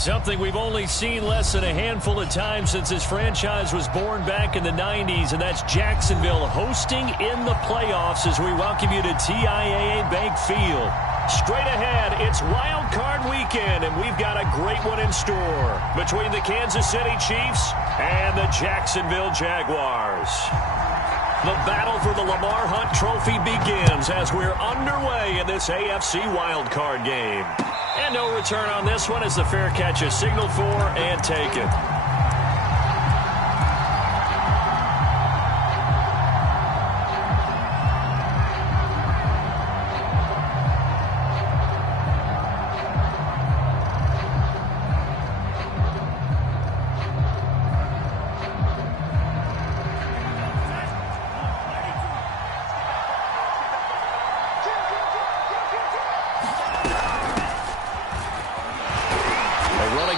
Something we've only seen less than a handful of times since this franchise was born back in the 90s, and that's Jacksonville hosting in the playoffs as we welcome you to TIAA Bank Field. Straight ahead, it's Wild Card Weekend, and we've got a great one in store between the Kansas City Chiefs and the Jacksonville Jaguars. The battle for the Lamar Hunt Trophy begins as we're underway in this AFC Wild Card game. And no return on this one as the fair catch is signaled for and taken.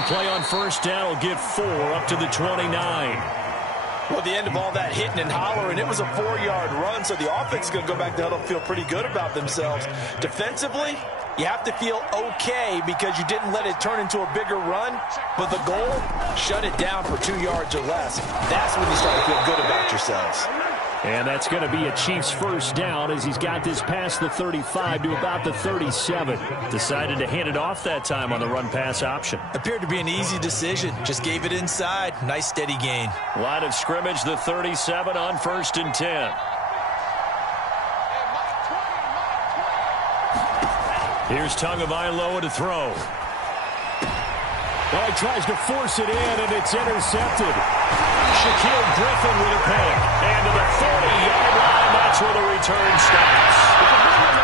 Play on first down will get 4 up to the 29. Well, the end of all that hitting and hollering, it was a 4-yard run, so the offense is going to go back to huddle and feel pretty good about themselves. Defensively, you have to feel okay because you didn't let it turn into a bigger run, but the goal, shut it down for 2 yards or less. That's when you start to feel good about yourselves. And that's going to be a Chiefs first down as he's got this past the 35 to about the 37. Decided to hand it off that time on the run-pass option. Appeared to be an easy decision. Just gave it inside. Nice steady gain. Line of scrimmage, the 37 on 1st and 10. Here's Tagovailoa to throw. Well, he tries to force it in, and it's intercepted. Shaquille Griffin with a pick. And to the 30-yard line, that's where the return stops.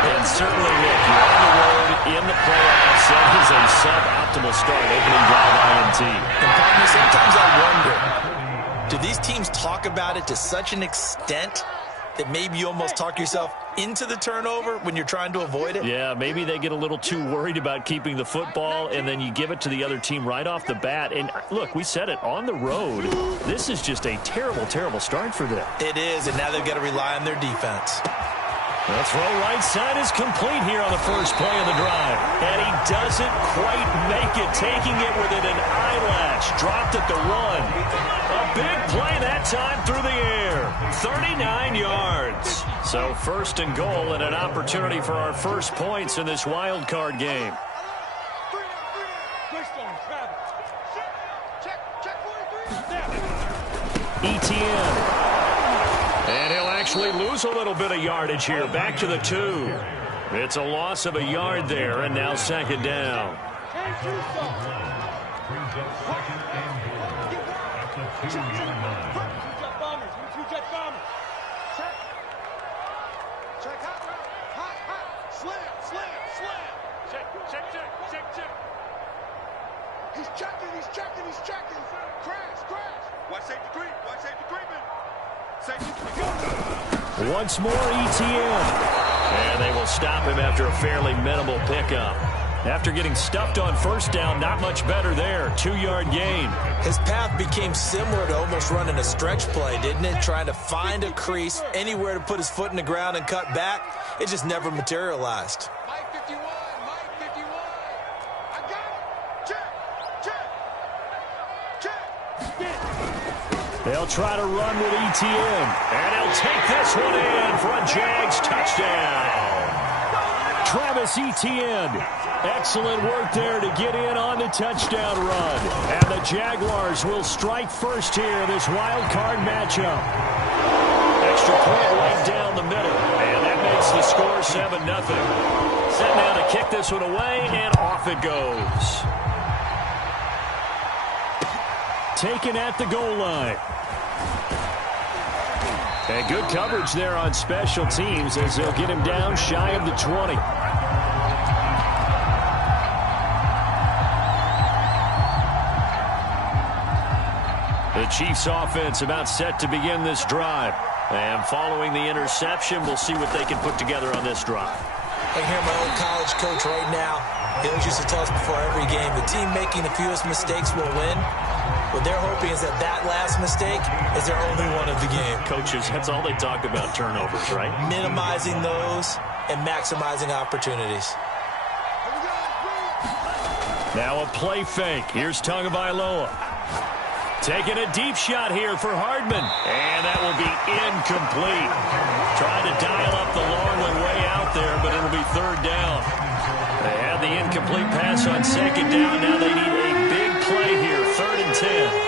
And certainly, Nick, you're on the road in the playoffs. That is a suboptimal start, opening drive INT. And probably sometimes I wonder, do these teams talk about it to such an extent that maybe you almost talk yourself into the turnover when you're trying to avoid it? Yeah, maybe they get a little too worried about keeping the football, and then you give it to the other team right off the bat. And look, we said it, on the road, this is just a terrible, terrible start for them. It is, and now they've got to rely on their defense. The throw right side is complete here on the first play of the drive. And he doesn't quite make it, taking it within an eyelash. Dropped at the run. A big play that time through the air. 39 yards. So 1st and goal and an opportunity for our first points in this wild card game. ETN. And he'll actually lose a little bit of yardage here. Back to the 2. It's a loss of a yard there, and now 2nd down. He's checking. Crash. Watch safety creep. Once more, ETN. And they will stop him after a fairly minimal pickup. After getting stuffed on first down, not much better there. 2-yard gain. His path became similar to almost running a stretch play, didn't it? Trying to find a crease, anywhere to put his foot in the ground and cut back. It just never materialized. Mike 51. I got it. Check. They'll try to run with ETN. And he'll take this one in for a Jags touchdown. Travis Etienne. Excellent work there to get in on the touchdown run. And the Jaguars will strike first here in this wild card matchup. Extra point right down the middle. And that makes the score 7-0. Set now to kick this one away, and off it goes. Taken at the goal line. And good coverage there on special teams as they'll get him down shy of the 20. The Chiefs offense about set to begin this drive. And following the interception, we'll see what they can put together on this drive. I hear my old college coach right now. He always used to tell us before every game, the team making the fewest mistakes will win. What they're hoping is that last mistake is their only one of the game. Coaches, that's all they talk about, turnovers, right? Minimizing those and maximizing opportunities. Now a play fake. Here's Tagovailoa. Taking a deep shot here for Hardman. And that will be incomplete. Trying to dial up the long one way out there, but it'll be third down. They had the incomplete pass on second down. Now they need a big play here. 3rd and 10.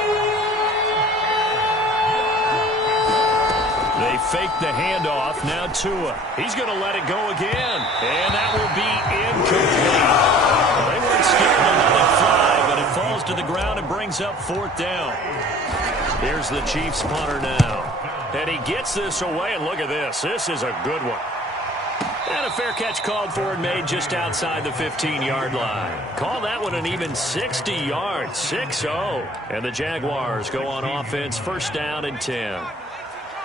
They fake the handoff. Now Tua. He's going to let it go again. And that will be incomplete. They weren't scared to let it fly, but it falls to the ground and brings up 4th down. Here's the Chiefs punter now. And he gets this away, and look at this. This is a good one. And a fair catch called for and made just outside the 15-yard line. Call that one an even 60 yards, 6-0. And the Jaguars go on offense, 1st down and 10.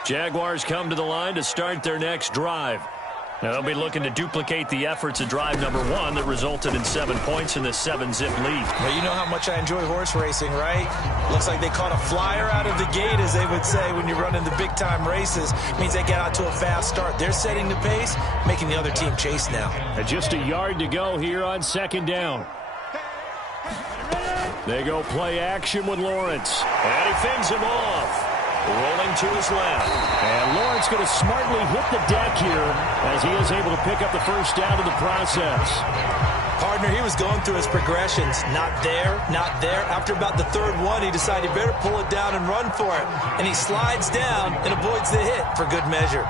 Jaguars come to the line to start their next drive. Now they'll be looking to duplicate the efforts of drive number 1 that resulted in 7 points in the 7-zip lead. Well, you know how much I enjoy horse racing, right? Looks like they caught a flyer out of the gate, as they would say, when you're running the big-time races. It means they get out to a fast start. They're setting the pace, making the other team chase now. And just a yard to go here on 2nd down. They go play action with Lawrence. And he fends him off. Rolling to his left. And Lawrence going to smartly hit the deck here as he is able to pick up the 1st down in the process. Partner, he was going through his progressions. Not there, not there. After about the 3rd one, he decided he better pull it down and run for it. And he slides down and avoids the hit for good measure.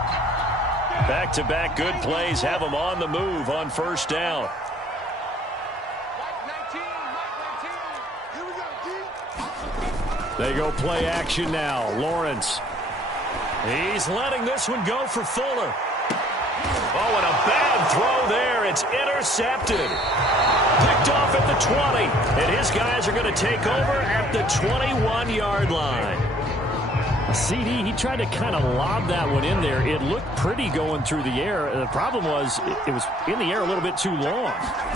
Back-to-back good plays have him on the move on 1st down. They go play action now. Lawrence. He's letting this one go for Fuller. Oh, and a bad throw there. It's intercepted. Picked off at the 20. And his guys are going to take over at the 21-yard line. CD, he tried to kind of lob that one in there. It looked pretty going through the air. The problem was it was in the air a little bit too long.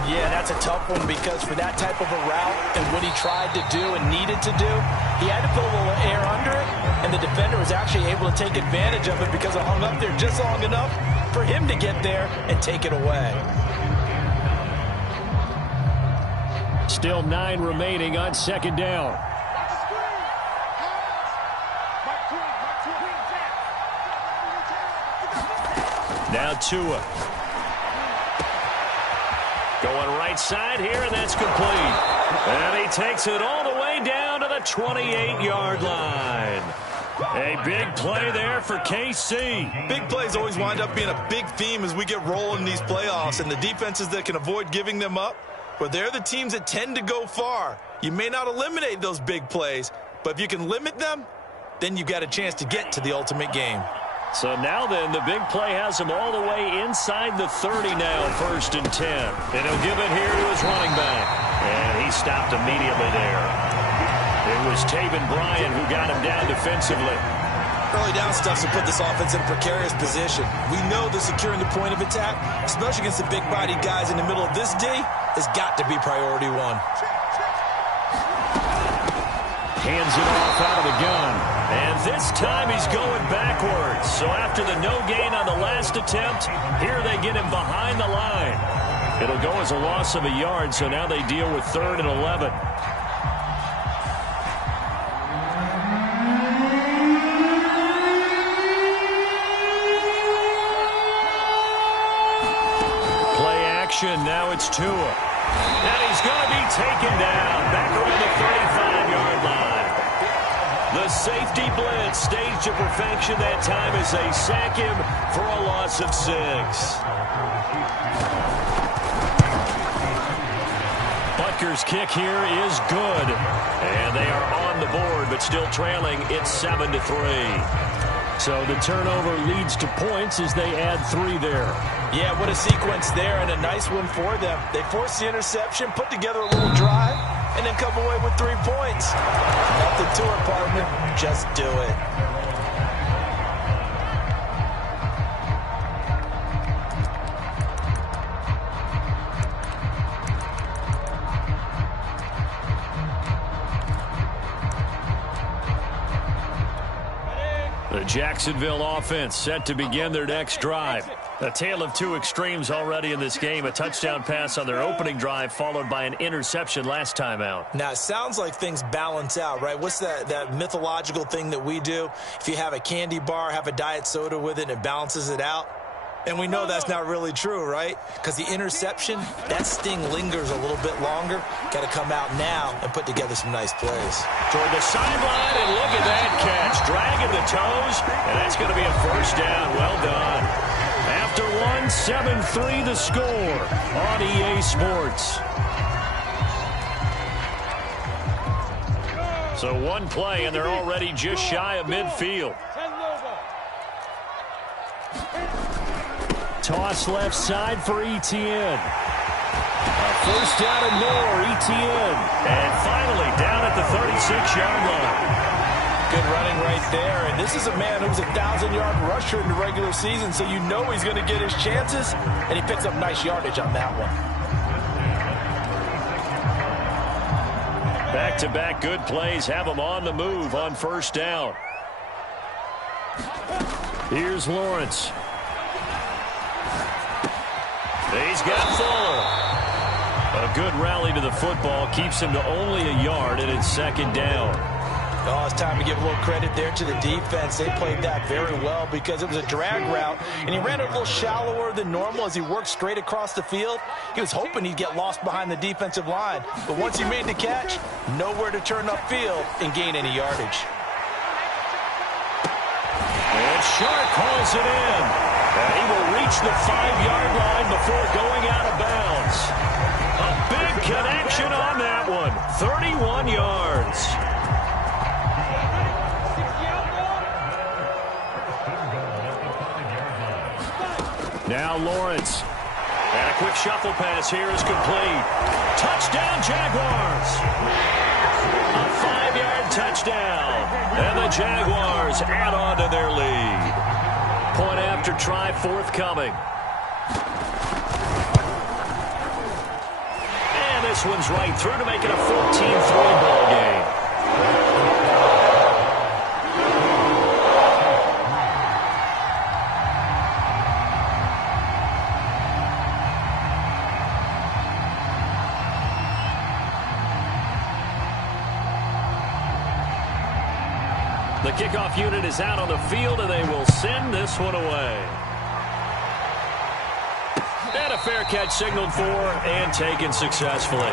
Yeah, that's a tough one because for that type of a route and what he tried to do and needed to do, he had to put a little air under it, and the defender was actually able to take advantage of it because it hung up there just long enough for him to get there and take it away. Still 9 remaining on 2nd down. Now Tua. Going right side here, and that's complete. And he takes it all the way down to the 28-yard line. A big play there for KC. Big plays always wind up being a big theme as we get rolling in these playoffs, and the defenses that can avoid giving them up, well, they're the teams that tend to go far. You may not eliminate those big plays, but if you can limit them, then you've got a chance to get to the ultimate game. So now then, the big play has him all the way inside the 30 now, 1st and 10. And he'll give it here to his running back. And he stopped immediately there. It was Taven Bryan who got him down defensively. Early down stuff to put this offense in a precarious position. We know that securing the point of attack, especially against the big-bodied guys in the middle of this D, has got to be priority 1. Hands it off out of the gun. And this time he's going backwards. So after the no gain on the last attempt, here they get him behind the line. It'll go as a loss of a yard, so now they deal with 3rd and 11. Play action, now it's Tua. And he's going to be taken down back around the 35-yard line. The safety blitz staged to perfection that time as they sack him for a loss of 6. Butker's kick here is good. And they are on the board, but still trailing. It's 7-3. So the turnover leads to points as they add 3 there. Yeah, what a sequence there, and a nice one for them. They forced the interception, put together a little drive, and then come away with 3 points. Nothing to it, partner. Just do it. The Jacksonville offense set to begin their next drive. A tale of two extremes already in this game. A touchdown pass on their opening drive followed by an interception last time out. Now, it sounds like things balance out, right? What's that mythological thing that we do? If you have a candy bar, have a diet soda with it, and it balances it out. And we know that's not really true, right? Because the interception, that sting lingers a little bit longer. Got to come out now and put together some nice plays. Toward the sideline, and look at that catch. Dragging the toes, and that's going to be a first down. Well done. After one, 7-3 the score on EA Sports. So one play, and they're already just shy of midfield. Toss left side for Etienne. A first down and more, Etienne. And finally down at the 36-yard line. Good running right there. And this is a man who was a 1,000-yard rusher in the regular season, so you know he's going to get his chances. And he picks up nice yardage on that one. Back-to-back good plays have him on the move on first down. Here's Lawrence. He's got Fuller. A good rally to the football keeps him to only a yard, and it's second down. Oh, it's time to give a little credit there to the defense. They played that very well because it was a drag route, and he ran it a little shallower than normal as he worked straight across the field. He was hoping he'd get lost behind the defensive line, but once he made the catch, nowhere to turn upfield and gain any yardage. And Shark hauls it in. And he will reach the 5-yard line before going out of bounds. A big connection on that one. 31 yards. Now Lawrence. And a quick shuffle pass here is complete. Touchdown Jaguars. A 5-yard touchdown. And the Jaguars add on to their lead. Point after try forthcoming. And this one's right through to make it a 14-3 ball game. The kickoff unit is out on the field, and they will send this one away. And a fair catch signaled for and taken successfully.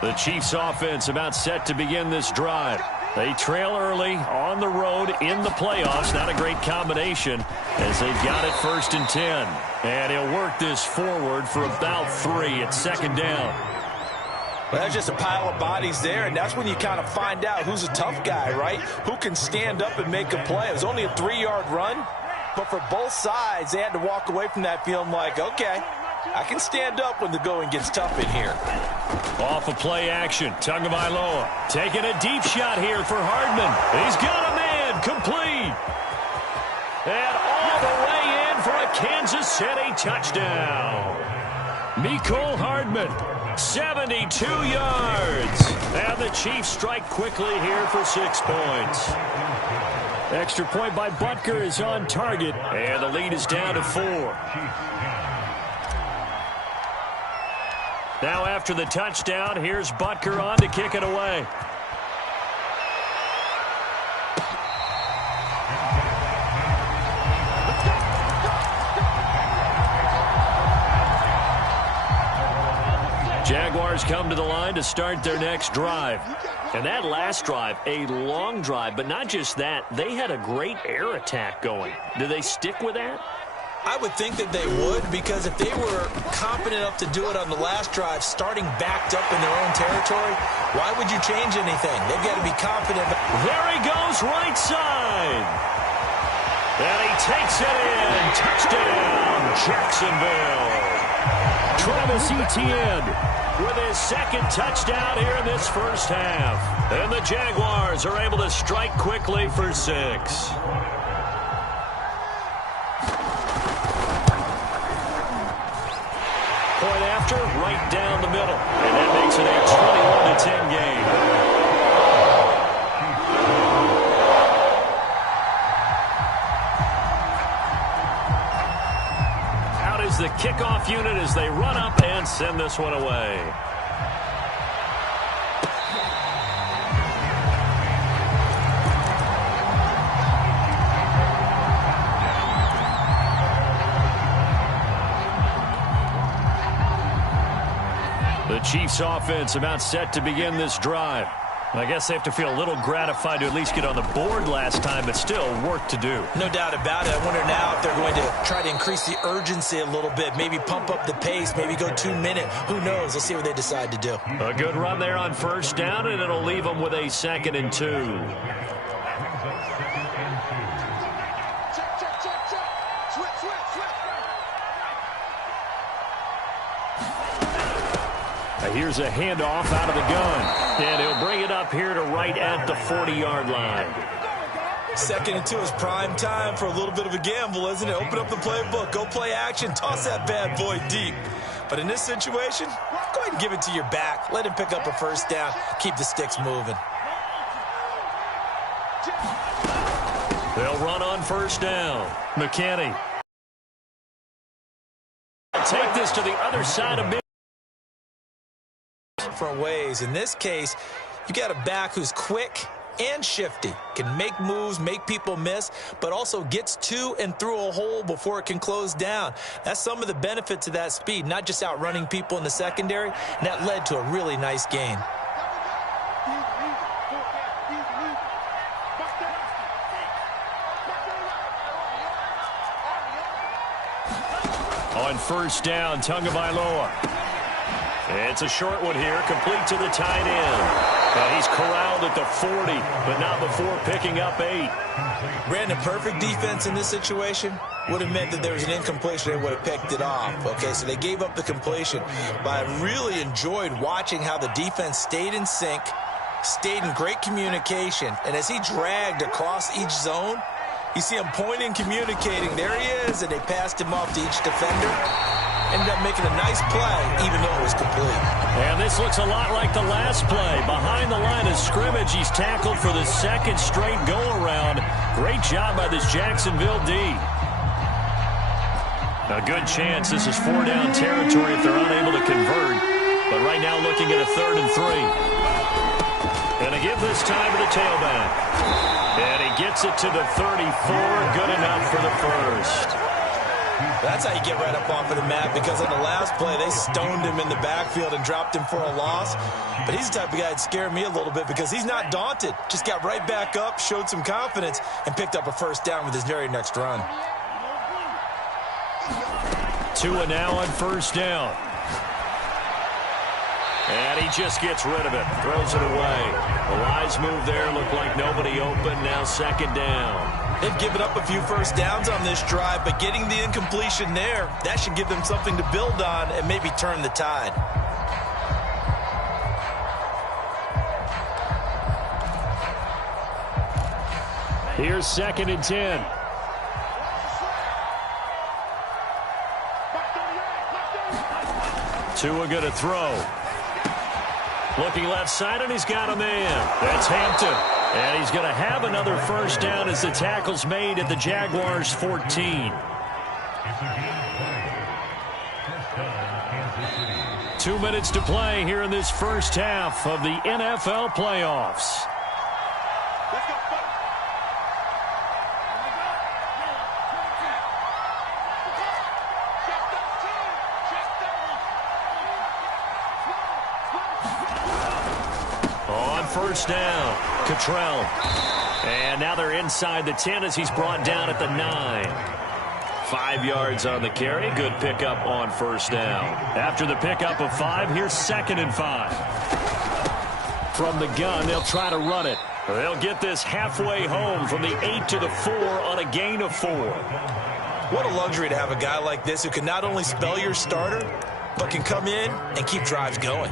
The Chiefs offense about set to begin this drive. They trail early on the road in the playoffs. Not a great combination as they've got it 1st and 10. And he'll work this forward for about 3 at second down. Well, that's just a pile of bodies there, and that's when you kind of find out who's a tough guy, right? Who can stand up and make a play. It was only a 3-yard run, but for both sides, they had to walk away from that feeling like, okay, I can stand up when the going gets tough in here. Off of play action, Tagovailoa taking a deep shot here for Hardman. He's got a man, complete. And all the way in for a Kansas City touchdown. Mecole Hardman, 72 yards. And the Chiefs strike quickly here for 6 points. Extra point by Butker is on target, and the lead is down to 4. Now after the touchdown, here's Butker on to kick it away. Jaguars come to the line to start their next drive. And that last drive, a long drive, but not just that, they had a great air attack going. Do they stick with that? I would think that they would, because if they were confident enough to do it on the last drive, starting backed up in their own territory, why would you change anything? They've got to be confident. There he goes, right side. And he takes it in. Touchdown, Jacksonville. Travis Etienne with his second touchdown here in this first half. And the Jaguars are able to strike quickly for 6. Point after, right down the middle. And that makes it a 21-10 game. The kickoff unit as they run up and send this one away. The Chiefs offense about set to begin this drive. I guess they have to feel a little gratified to at least get on the board last time, but still work to do. No doubt about it. I wonder now if they're going to try to increase the urgency a little bit, maybe pump up the pace, maybe go 2-minute. Who knows? Let's see what they decide to do. A good run there on first down, and it'll leave them with a 2nd and 2. Here's a handoff out of the gun. And he'll bring it up here to right at the 40-yard line. 2nd and 2 is prime time for a little bit of a gamble, isn't it? Open up the playbook, go play action, toss that bad boy deep. But in this situation, go ahead and give it to your back. Let him pick up a first down. Keep the sticks moving. They'll run on first down. McKinney. Take this to the other side of mid. Different ways. In this case, you got a back who's quick and shifty, can make moves, make people miss, but also gets to and through a hole before it can close down. That's some of the benefits of that speed, not just outrunning people in the secondary, and that led to a really nice gain. On first down, Tagovailoa. It's a short one here, complete to the tight end. He's corralled at the 40, but not before picking up 8. Brandon, perfect defense in this situation would have meant that there was an incompletion. They would have picked it off. Okay, so they gave up the completion. But I really enjoyed watching how the defense stayed in sync, stayed in great communication. And as he dragged across each zone, you see him pointing, communicating. There he is, and they passed him off to each defender. Ended up making a nice play, even though it was complete. And this looks a lot like the last play. Behind the line of scrimmage, he's tackled for the 2nd straight go-around. Great job by this Jacksonville D. A good chance this is 4-down territory if they're unable to convert. But right now looking at a 3rd and 3. And to give this time to the tailback. And he gets it to the 34. Good enough for the first. That's how you get right up off of the mat, because on the last play, they stoned him in the backfield and dropped him for a loss. But he's the type of guy that scared me a little bit because he's not daunted. Just got right back up, showed some confidence, and picked up a first down with his very next run. Tua now on first down. And he just gets rid of it, throws it away. The wise move there, looked like nobody open, now 2nd down. They've given up a few first downs on this drive, but getting the incompletion there, that should give them something to build on and maybe turn the tide. Here's 2nd and 10. Tua going to throw. Looking left side, and he's got a man. That's Hampton. And he's going to have another first down as the tackle's made at the Jaguars' 14. 2 minutes to play here in this first half of the NFL playoffs. First down, Cottrell. And now they're inside the 10 as he's brought down at the 9. 5 yards on the carry. Good pickup on first down. After the pickup of 5, here's 2nd and 5. From the gun, they'll try to run it. They'll get this halfway home from the 8 to the 4 on a gain of 4. What a luxury to have a guy like this who can not only spell your starter, but can come in and keep drives going.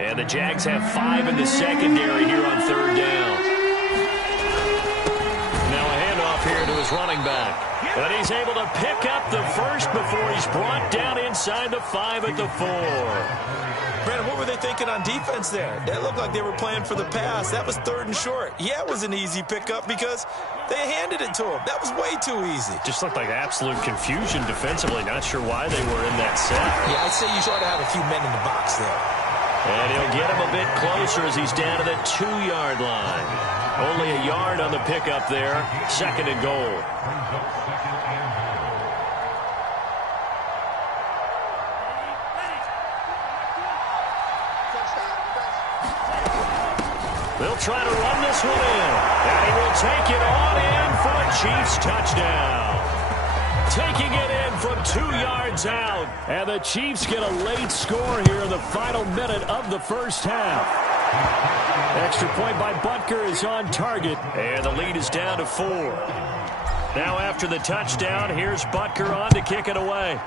And the Jags have 5 in the secondary here on third down. Now a handoff here to his running back. And he's able to pick up the first before he's brought down inside the 5 at the 4. Brandon, what were they thinking on defense there? That looked like they were playing for the pass. That was 3rd and short. Yeah, it was an easy pickup because they handed it to him. That was way too easy. Just looked like absolute confusion defensively. Not sure why they were in that set. Yeah, I'd say you ought to have a few men in the box there. And he'll get him a bit closer as he's down to the 2-yard line. Only a yard on the pickup there. 2nd and goal. They'll try to run this one in. And he will take it on in for a Chiefs touchdown. Taking it in from 2 yards out. And the Chiefs get a late score here in the final minute of the first half. Extra point by Butker is on target. And the lead is down to 4. Now after the touchdown, here's Butker on to kick it away.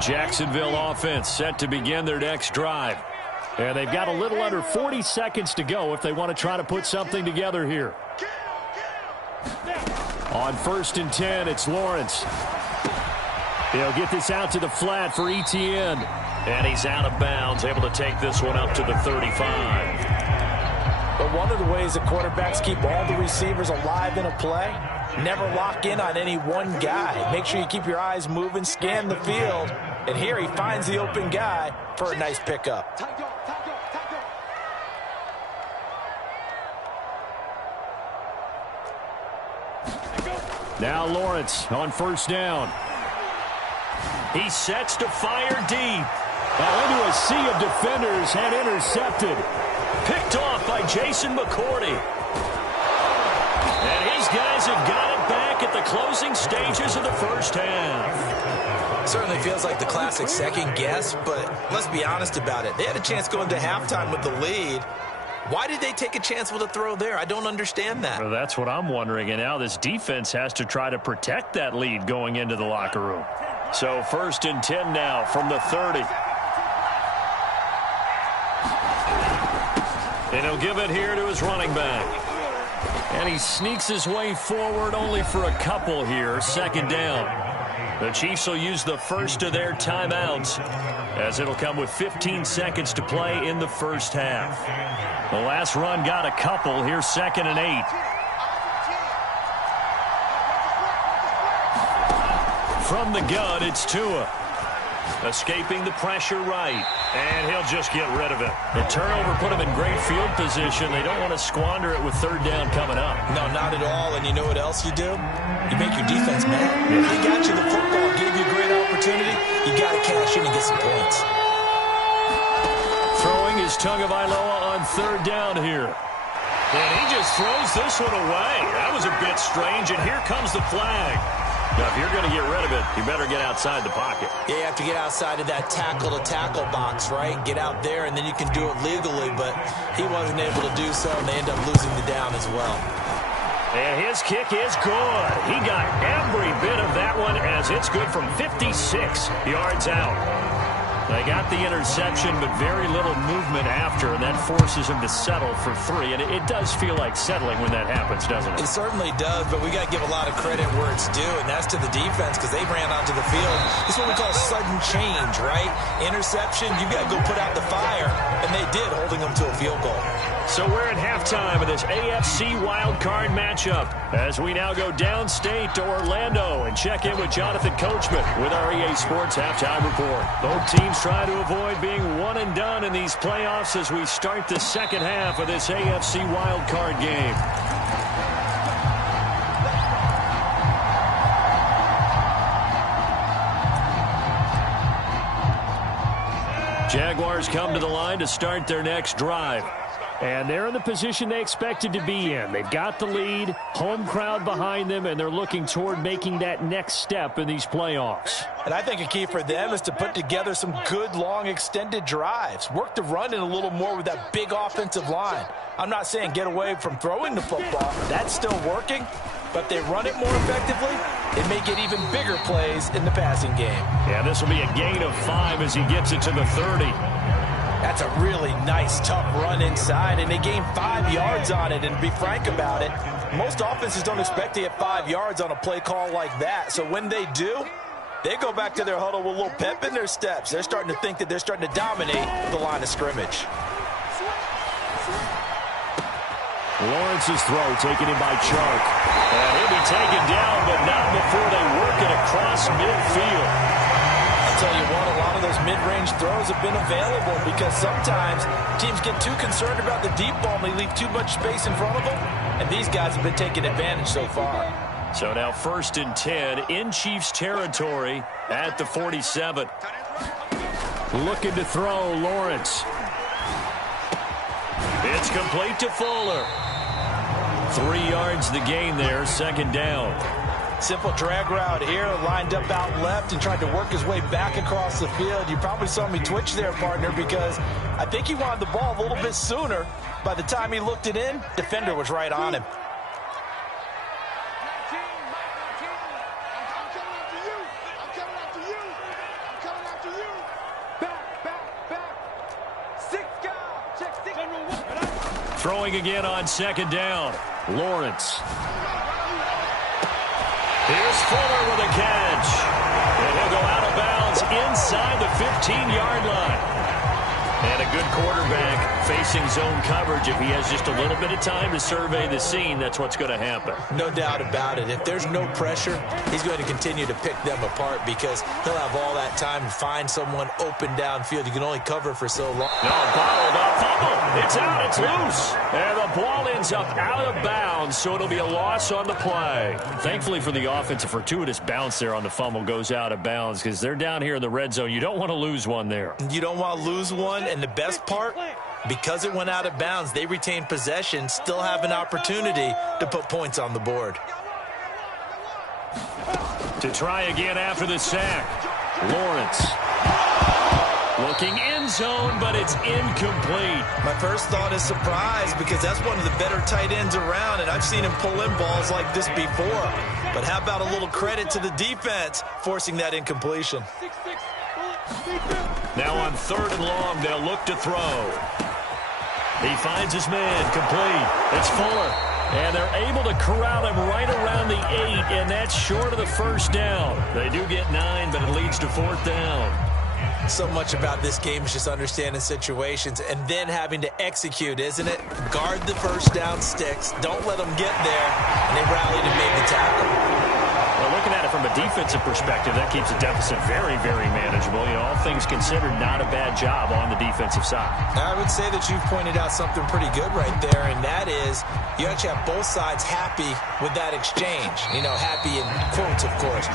Jacksonville offense set to begin their next drive. And they've got a little under 40 seconds to go if they want to try to put something together here. On 1st and 10, it's Lawrence. He'll get this out to the flat for Etienne. And he's out of bounds, able to take this one up to the 35. But one of the ways the quarterbacks keep all the receivers alive in a play, never lock in on any one guy. Make sure you keep your eyes moving, scan the field. And here he finds the open guy for a nice pickup. Now Lawrence on 1st down. He sets to fire deep. Into a sea of defenders and intercepted. Picked off by Jason McCourty. And his guys have got it back at the closing stages of the first half. Certainly feels like the classic second guess, but let's be honest about it. They had a chance going to halftime with the lead. Why did they take a chance with a throw there? I don't understand that. Well, that's what I'm wondering. And now this defense has to try to protect that lead going into the locker room. So 1st and 10 now from the 30. And he'll give it here to his running back. And he sneaks his way forward only for a couple here. 2nd down. The Chiefs will use the first of their timeouts as it'll come with 15 seconds to play in the first half. The last run got a couple. Here's 2nd and 8. From the gun, it's Tua. Escaping the pressure right. And he'll just get rid of it. The turnover put him in great field position. They don't want to squander it with 3rd down coming up. No, not at all. And you know what else you do? You make your defense mad. They got you the football, gave you a great opportunity. You got to cash in and get some points. Throwing is Tagovailoa on 3rd down here. And he just throws this one away. That was a bit strange. And here comes the flag. Now, if you're going to get rid of it, you better get outside the pocket. Yeah, you have to get outside of that tackle-to-tackle box, right? Get out there, and then you can do it legally. But he wasn't able to do so, and they end up losing the down as well. And his kick is good. He got every bit of that one as it's good from 56 yards out. They got the interception, but very little movement after, and that forces him to settle for 3. And it does feel like settling when that happens, doesn't it? It certainly does, but we got to give a lot of credit where it's due, and that's to the defense because they ran onto the field. This is what we call sudden change, right? Interception, you got to go put out the fire, and they did, holding them to a field goal. So we're at halftime of this AFC wildcard matchup as we now go downstate to Orlando and check in with Jonathan Coachman with our EA Sports Halftime Report. Both teams try to avoid being one and done in these playoffs as we start the second half of this AFC wildcard game. Jaguars come to the line to start their next drive. And they're in the position they expected to be in. They've got the lead, home crowd behind them, and they're looking toward making that next step in these playoffs. And I think a key for them is to put together some good, long, extended drives. Work the run in a little more with that big offensive line. I'm not saying get away from throwing the football. That's still working. But if they run it more effectively, it may get even bigger plays in the passing game. Yeah, this will be a gain of 5 as he gets it to the 30. That's a really nice, tough run inside, and they gain 5 yards on it. And to be frank about it, most offenses don't expect to get 5 yards on a play call like that. So when they do, they go back to their huddle with a little pep in their steps. They're starting to think that they're starting to dominate the line of scrimmage. Lawrence's throw taken in by Chark. And he'll be taken down, but not before they work it across midfield. I'll tell you what, a lot of those mid-range throws have been available because sometimes teams get too concerned about the deep ball and they leave too much space in front of them. And these guys have been taking advantage so far. So now 1st and 10 in Chiefs territory at the 47. Looking to throw, Lawrence. It's complete to Fuller. 3 yards the gain there, 2nd down. Simple drag route here, lined up out left and tried to work his way back across the field. You probably saw me twitch there, partner, because I think he wanted the ball a little bit sooner. By the time he looked it in, defender was right on him. Throwing again on 2nd down. Lawrence. Here's Fuller with a catch. And he'll go out of bounds inside the 15-yard line. And a good quarterback facing zone coverage. If he has just a little bit of time to survey the scene, that's what's going to happen. No doubt about it. If there's no pressure, he's going to continue to pick them apart because he'll have all that time to find someone open downfield. You can only cover for so long. No, bottled up. Fumble. It's out. It's loose. And the ball ends up out of bounds, so it'll be a loss on the play. Thankfully for the offense, a fortuitous bounce there on the fumble goes out of bounds because they're down here in the red zone. You don't want to lose one there. You don't want to lose one, and the best part, because it went out of bounds, they retain possession, still have an opportunity to put points on the board. To try again after the sack, Lawrence. Looking end zone, but it's incomplete. My first thought is surprise because that's one of the better tight ends around, and I've seen him pull in balls like this before. But how about a little credit to the defense forcing that incompletion? Now on 3rd and long, they'll look to throw. He finds his man, complete. It's Fuller. And they're able to corral him right around the 8, and that's short of the 1st down. They do get 9, but it leads to 4th down. So much about this game is just understanding situations and then having to execute, isn't it? Guard the 1st down sticks. Don't let them get there. And they rallied and made the tackle. Well, looking at it from a defensive perspective, that keeps the deficit very, very manageable. You know, all things considered, not a bad job on the defensive side. I would say that you've pointed out something pretty good right there, and that is you actually have both sides happy with that exchange. You know, happy in quotes, of course.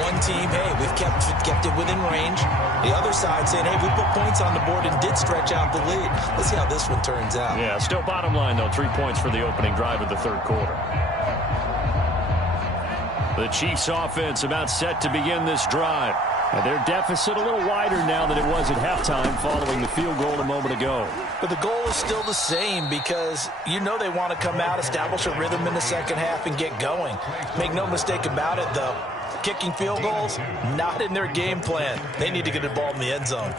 One team, hey, we've kept it within range. The other side saying, hey, we put points on the board and did stretch out the lead. Let's see how this one turns out. Yeah, still bottom line, though, 3 points for the opening drive of the 3rd quarter. The Chiefs offense about set to begin this drive. And their deficit a little wider now than it was at halftime following the field goal a moment ago. But the goal is still the same because you know they want to come out, establish a rhythm in the 2nd half, and get going. Make no mistake about it, though. Kicking field goals, not in their game plan. They need to get the ball in the end zone.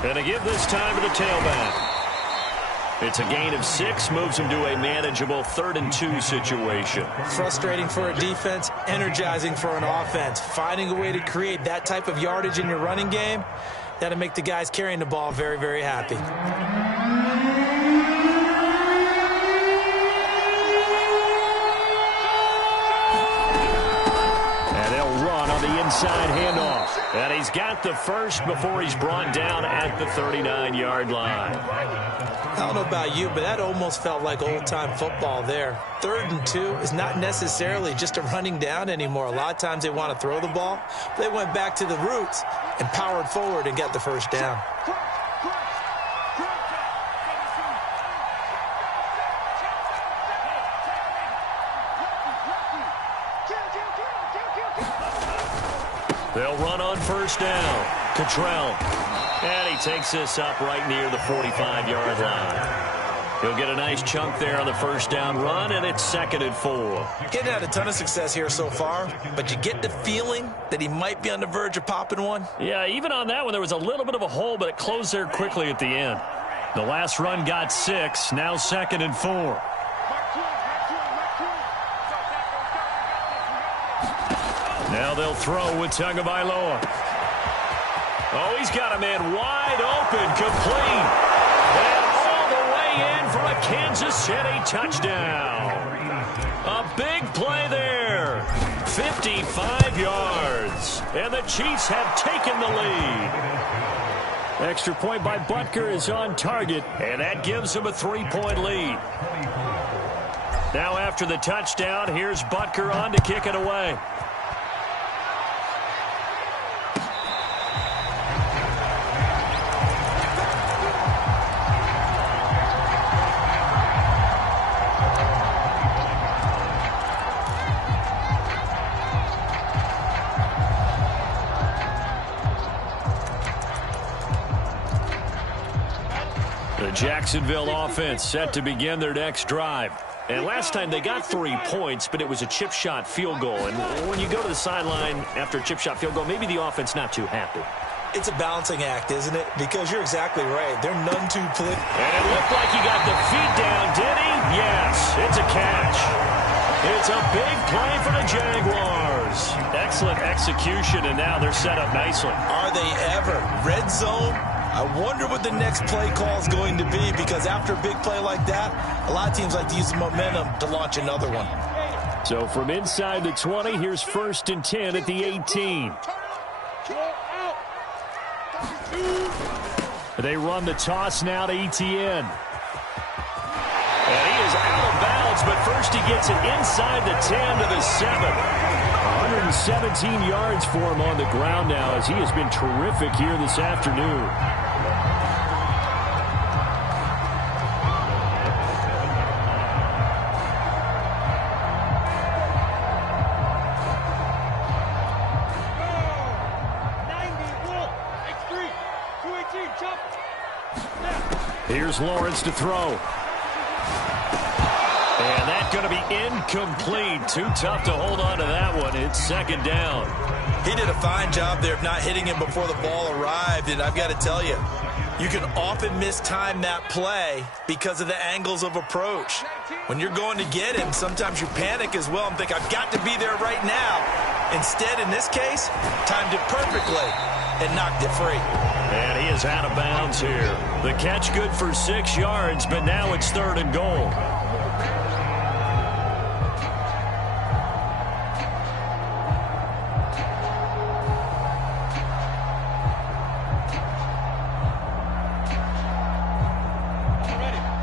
And to give this time to the tailback. It's a gain of 6, moves him to a manageable 3rd and 2 situation. Frustrating for a defense, energizing for an offense. Finding a way to create that type of yardage in your running game, that'll make the guys carrying the ball very, very happy. And they'll run on the inside handoff. And he's got the first before he's brought down at the 39-yard line. I don't know about you, but that almost felt like old-time football there. 3rd and 2 is not necessarily just a running down anymore. A lot of times they want to throw the ball. They went back to the roots and powered forward and got the first down. They'll run on first down. Cottrell. And he takes this up right near the 45-yard line. He'll get a nice chunk there on the first down run, and it's 2nd and 4. Getting had a ton of success here so far, but you get the feeling that he might be on the verge of popping one. Yeah, even on that one, there was a little bit of a hole, but it closed there quickly at the end. The last run got 6, now 2nd and 4. Now they'll throw with Tagovailoa. Oh, he's got a man wide open, complete. And all the way in for a Kansas City touchdown. A big play there. 55 yards. And the Chiefs have taken the lead. Extra point by Butker is on target, and that gives them a 3-point lead. Now after the touchdown, here's Butker on to kick it away. The Jacksonville offense set to begin their next drive. And last time they got 3 points, but it was a chip shot field goal. And when you go to the sideline after a chip shot field goal, maybe the offense not too happy. It's a balancing act, isn't it? Because you're exactly right. They're none too pleased. And it looked like he got the feet down, did he? Yes, it's a catch. It's a big play for the Jaguars. Excellent execution, and now they're set up nicely. Are they ever? Red zone? I wonder what the next play call is going to be, because after a big play like that, a lot of teams like to use the momentum to launch another one. So from inside the 20, here's 1st and 10 at the 18. They run the toss now to Etienne. And he is out of bounds, but first he gets it inside the 10 to the 7. 117 yards for him on the ground now, as he has been terrific here this afternoon. Here's Lawrence to throw. And that's going to be incomplete. Too tough to hold on to that one. It's 2nd down. He did a fine job there of not hitting him before the ball arrived. And I've got to tell you, you can often mistime that play because of the angles of approach. When you're going to get him, sometimes you panic as well and think, I've got to be there right now. Instead, in this case, timed it perfectly and knocked it free. And he is out of bounds here. The catch good for 6 yards, but now it's 3rd and goal.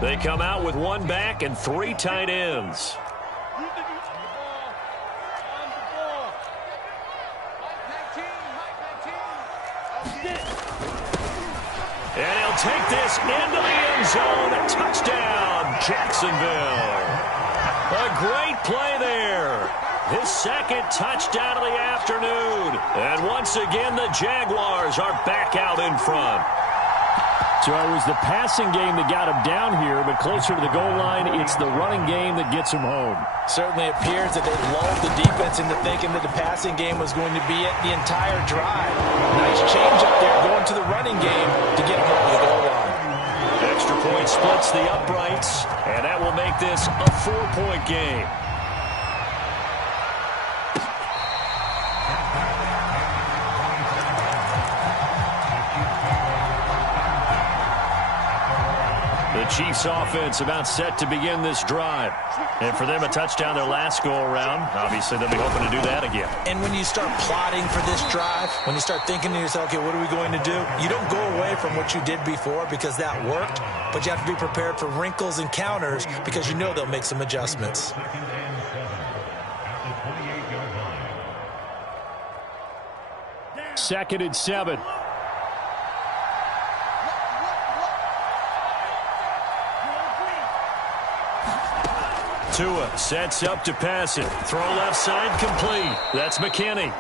They come out with 1 back and 3 tight ends. And he'll take this into the end zone. Touchdown, Jacksonville. A great play there. His 2nd touchdown of the afternoon. And once again, the Jaguars are back out in front. So it was the passing game that got him down here, but closer to the goal line, it's the running game that gets him home. Certainly appears that they lulled the defense into thinking that the passing game was going to be it the entire drive. Nice change up there going to the running game to get him over the goal line. Extra point splits the uprights, and that will make this a 4-point game. The Chiefs offense about set to begin this drive. And for them, a touchdown their last go-around. Obviously, they'll be hoping to do that again. And when you start plotting for this drive, when you start thinking to yourself, okay, what are we going to do? You don't go away from what you did before because that worked, but you have to be prepared for wrinkles and counters because you know they'll make some adjustments. Second and 7. Tua sets up to pass it. Throw left side complete. That's McKinney.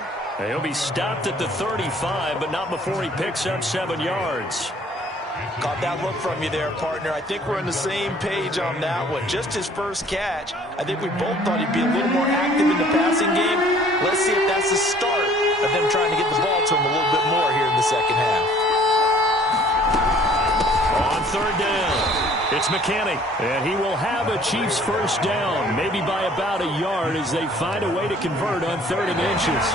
He'll be stopped at the 35, but not before he picks up 7 yards. Caught that look from you there, partner. I think we're on the same page on that one. Just his first catch. I think we both thought he'd be a little more active in the passing game. Let's see if that's the start of them trying to get the ball to him a little bit more here in the second half. On third down, it's McKinney, and he will have a Chiefs first down, maybe by about a yard as they find a way to convert on 3rd and inches.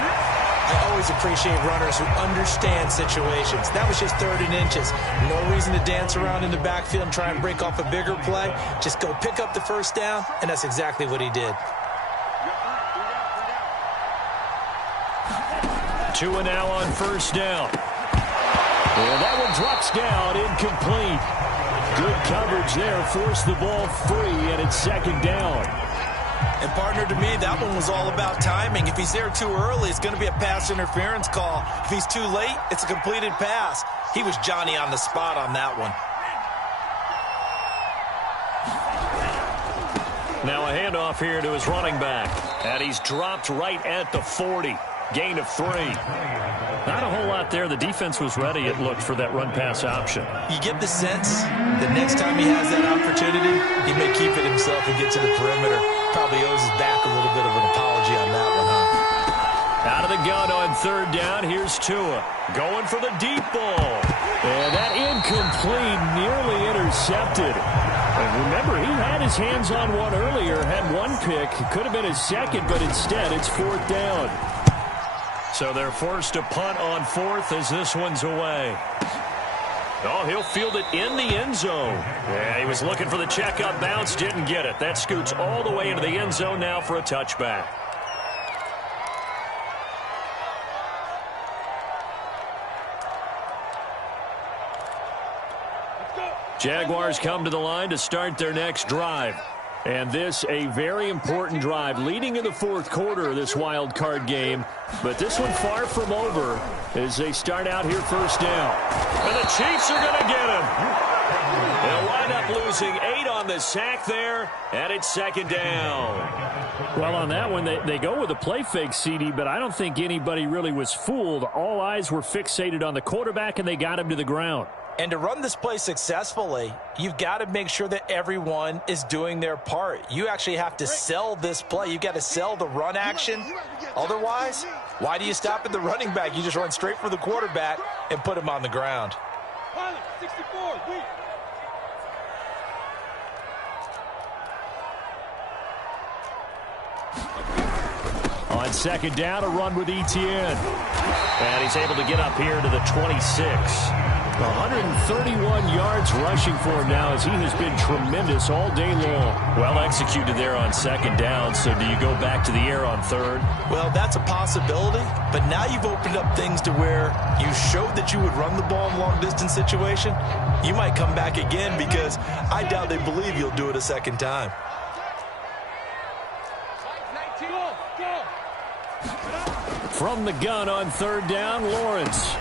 I always appreciate runners who understand situations. That was just 3rd and inches. No reason to dance around in the backfield and try and break off a bigger play. Just go pick up the first down, and that's exactly what he did. Tua now on first down. And that one drops down, incomplete. Good coverage there, forced the ball free, and it's 2nd down. And partner, to me, that one was all about timing. If he's there too early, it's going to be a pass interference call. If he's too late, it's a completed pass. He was Johnny on the spot on that one. Now a handoff here to his running back. And he's dropped right at the 40. Gain of 3. Not a whole lot there. The defense was ready, it looked, for that run-pass option. You get the sense that next time he has that opportunity, he may keep it himself and get to the perimeter. Probably owes his back a little bit of an apology on that one, huh? Out of the gun on 3rd down, here's Tua. Going for the deep ball. And that incomplete, nearly intercepted. And remember, he had his hands on one earlier, had one pick. It could have been his second, but instead it's 4th down. So they're forced to punt on 4th as this one's away. Oh, he'll field it in the end zone. Yeah, he was looking for the checkup bounce, didn't get it. That scoots all the way into the end zone now for a touchback. Jaguars come to the line to start their next drive. And this, a very important drive leading in the 4th quarter of this wild card game. But this one far from over as they start out here first down. And the Chiefs are going to get him. They'll wind up losing 8 on the sack there, and it's 2nd down. Well, on that one, they go with a play fake, CD, but I don't think anybody really was fooled. All eyes were fixated on the quarterback, and they got him to the ground. And to run this play successfully, you've got to make sure that everyone is doing their part. You actually have to sell this play. You've got to sell the run action. Otherwise, why do you stop at the running back? You just run straight for the quarterback and put him on the ground. On 2nd down, a run with Etienne. And he's able to get up here to the 26. 131 yards rushing for him now as he has been tremendous all day long. Well executed there on 2nd down, so do you go back to the air on 3rd? Well, that's a possibility, but now you've opened up things to where you showed that you would run the ball in a long-distance situation. You might come back again because I doubt they believe you'll do it a second time. From the gun on 3rd down, Lawrence.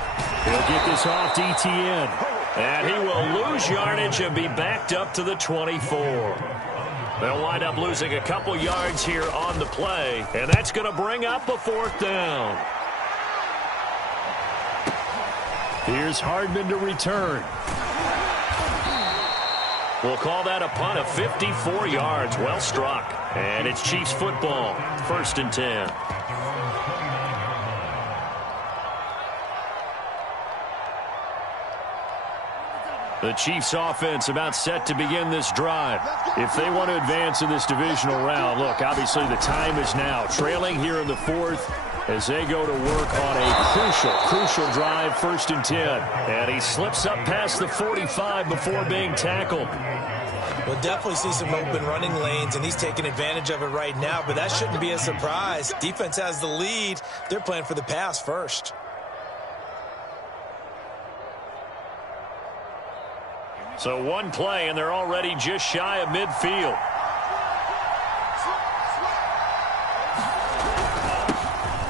He'll get this off to Etienne. And he will lose yardage and be backed up to the 24. They'll wind up losing a couple yards here on the play. And that's going to bring up a 4th down. Here's Hardman to return. We'll call that a punt of 54 yards. Well struck. And it's Chiefs football. 1st and 10. The Chiefs offense about set to begin this drive. If they want to advance in this divisional round, look, obviously the time is now. Trailing here in the 4th as they go to work on a crucial drive, 1st and 10. And he slips up past the 45 before being tackled. We'll definitely see some open running lanes, and he's taking advantage of it right now, but that shouldn't be a surprise. Defense has the lead. They're playing for the pass first. So one play, and they're already just shy of midfield.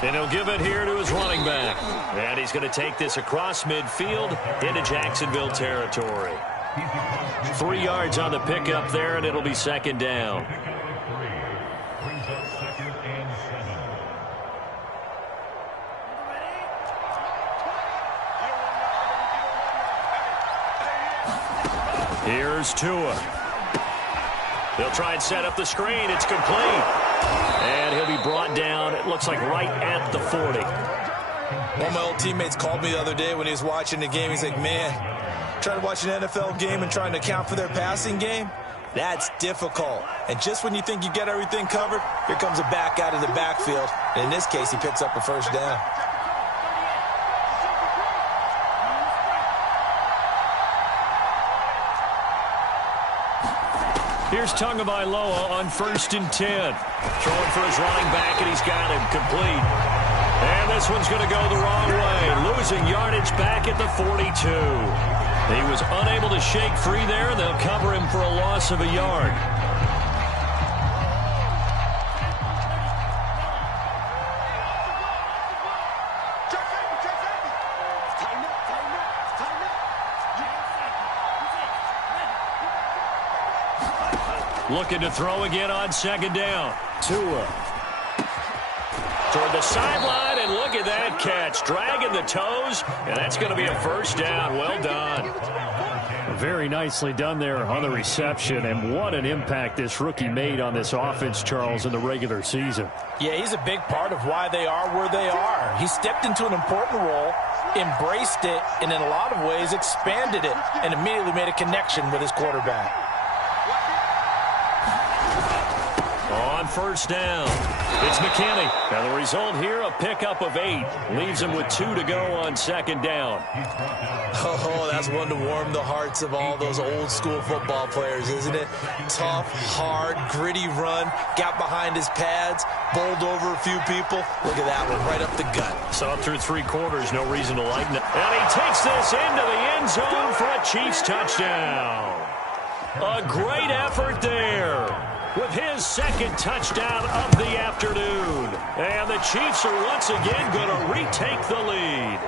And he'll give it here to his running back. And he's going to take this across midfield into Jacksonville territory. 3 yards on the pickup there, and it'll be second down. Here's Tua. They'll try and set up the screen. It's complete. And he'll be brought down, it looks like right at the 40. One of my old teammates called me the other day when he was watching the game. He's like, man, trying to watch an NFL game and trying to account for their passing game, that's difficult. And just when you think you get everything covered, here comes a back out of the backfield. And in this case, he picks up a first down. Here's Tagovailoa on 1st and 10. Throwing for his running back, and he's got him complete. And this one's going to go the wrong way. Losing yardage back at the 42. He was unable to shake free there. They'll cover him for a loss of a yard. Looking to throw again on second down. Tua. Toward the sideline, and look at that catch. Dragging the toes, and that's going to be a first down. Well done. Very nicely done there on the reception, and what an impact this rookie made on this offense, Charles, in the regular season. Yeah, he's a big part of why they are where they are. He stepped into an important role, embraced it, and in a lot of ways expanded it, and immediately made a connection with his quarterback. On first down, it's McKinney. Now the result here, a pickup of 8. Leaves him with 2 to go on second down. Oh, that's one to warm the hearts of all those old school football players, isn't it? Tough, hard, gritty run, got behind his pads, bowled over a few people. Look at that one, right up the gut. Saw it through 3 quarters, no reason to lighten it. And he takes this into the end zone for a Chiefs touchdown. A great effort there, with his second touchdown of the afternoon. And the Chiefs are once again going to retake the lead.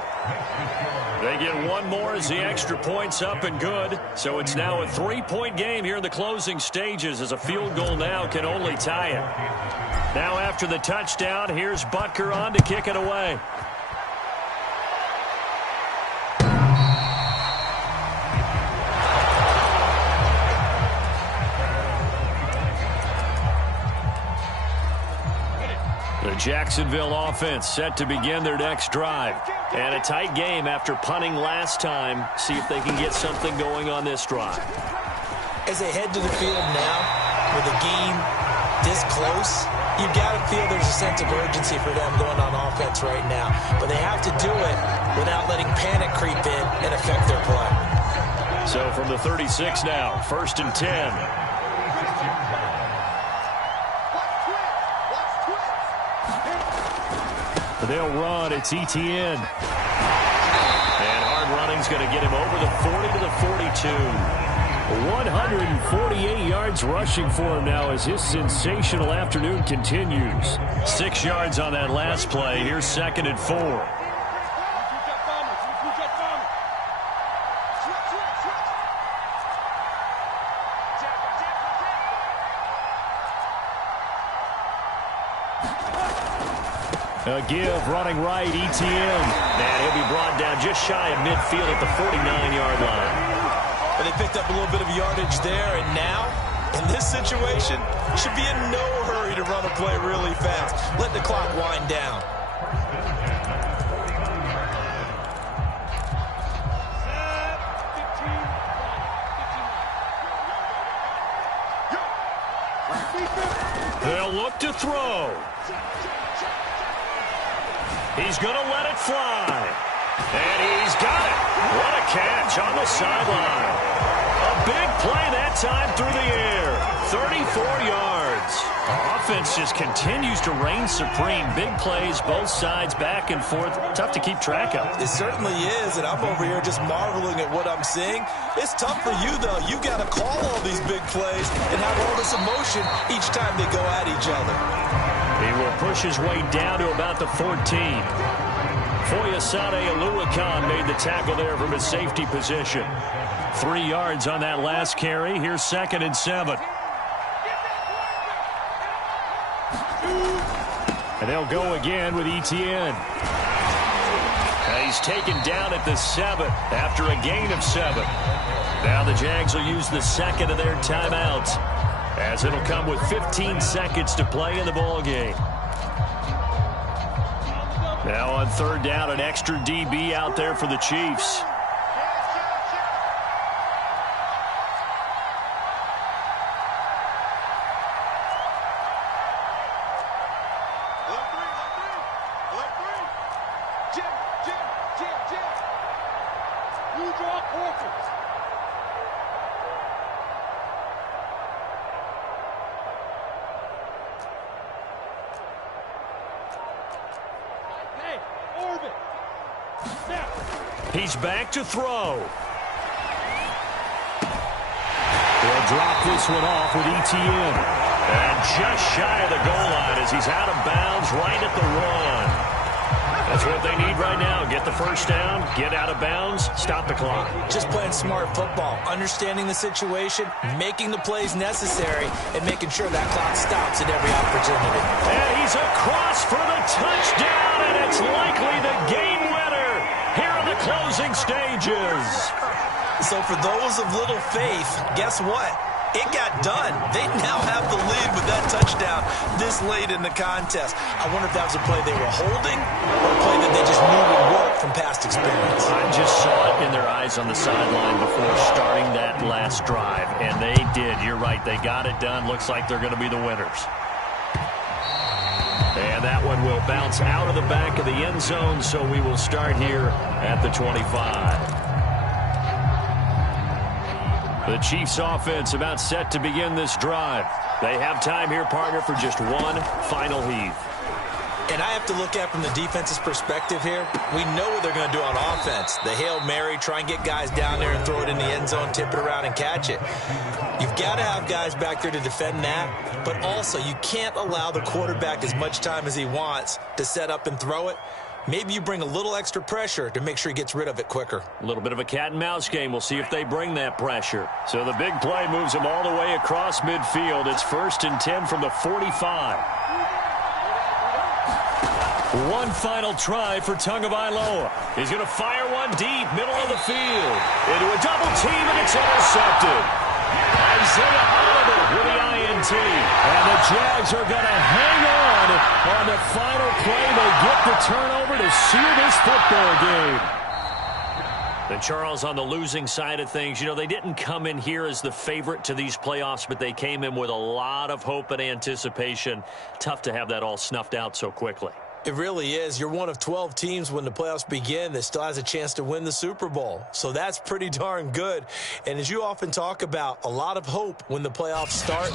They get one more as the extra point's up and good. So it's now a 3-point game here in the closing stages, as a field goal now can only tie it. Now after the touchdown, here's Butker on to kick it away. The Jacksonville offense set to begin their next drive. And a tight game after punting last time. See if they can get something going on this drive. As they head to the field now, with the game this close, you've got to feel there's a sense of urgency for them going on offense right now. But they have to do it without letting panic creep in and affect their play. So from the 36 now, 1st and 10. They'll run. It's Etienne. And hard running's going to get him over the 40 to the 42. 148 yards rushing for him now as his sensational afternoon continues. 6 yards on that last play. Here's 2nd and 4. A give, running right, Etienne. And he'll be brought down just shy of midfield at the 49-yard line. But they picked up a little bit of yardage there, and now, in this situation, should be in no hurry to run a play really fast. Let the clock wind down. They'll look to throw. He's going to let it fly. And he's got it. What a catch on the sideline. A big play that time through the air. 34 yards. Offense just continues to reign supreme. Big plays, both sides, back and forth. Tough to keep track of. It certainly is, and I'm over here just marveling at what I'm seeing. It's tough for you, though. You got to call all these big plays and have all this emotion each time they go at each other. He will push his way down to about the 14. Foyesade Oluwakan made the tackle there from his safety position. 3 yards on that last carry. Here's 2nd and 7. And they'll go again with Etienne. He's taken down at the 7 after a gain of 7. Now the Jags will use the 2nd of their timeouts, as it'll come with 15 seconds to play in the ball game. Now on 3rd down, an extra DB out there for the Chiefs. You draw quarters. Hey, orbit. Snap. He's back to throw. They'll drop this one off with Etienne. And just shy of the goal line as he's out of bounds right at the 1. That's what they need right now. Get the first down, get out of bounds, stop the clock. Just playing smart football, understanding the situation, making the plays necessary, and making sure that clock stops at every opportunity. And he's across for the touchdown, and it's likely the game winner here in the closing stages. So for those of little faith, guess what? It got done. They now have the lead with that touchdown this late in the contest. I wonder if that was a play they were holding or a play that they just knew would work from past experience. I just saw it in their eyes on the sideline before starting that last drive, and they did. You're right. They got it done. Looks like they're going to be the winners. And that one will bounce out of the back of the end zone, so we will start here at the 25. The Chiefs offense about set to begin this drive. They have time here, partner, for just one final heave. And I have to look at from the defense's perspective here. We know what they're going to do on offense. The Hail Mary, try and get guys down there and throw it in the end zone, tip it around and catch it. You've got to have guys back there to defend that, but also you can't allow the quarterback as much time as he wants to set up and throw it. Maybe you bring a little extra pressure to make sure he gets rid of it quicker. A little bit of a cat and mouse game. We'll see if they bring that pressure. So the big play moves him all the way across midfield. It's 1st and 10 from the 45. One final try for Tagovailoa. He's going to fire one deep, middle of the field. Into a double team, and it's intercepted. Isaiah Oliver with the INT. And the Jags are going to hang on the final play. They get the turnover to seal this football game. And Charles, on the losing side of things, you know, they didn't come in here as the favorite to these playoffs, but they came in with a lot of hope and anticipation. Tough to have that all snuffed out so quickly. It really is. You're one of 12 teams when the playoffs begin that still has a chance to win the Super Bowl. So that's pretty darn good. And as you often talk about, a lot of hope when the playoffs start.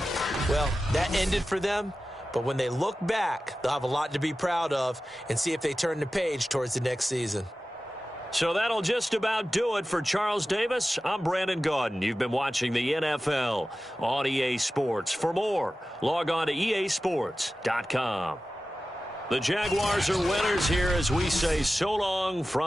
Well, that ended for them. But when they look back, they'll have a lot to be proud of and see if they turn the page towards the next season. So that'll just about do it for Charles Davis. I'm Brandon Gaudin. You've been watching the NFL on EA Sports. For more, log on to easports.com. The Jaguars are winners here as we say so long from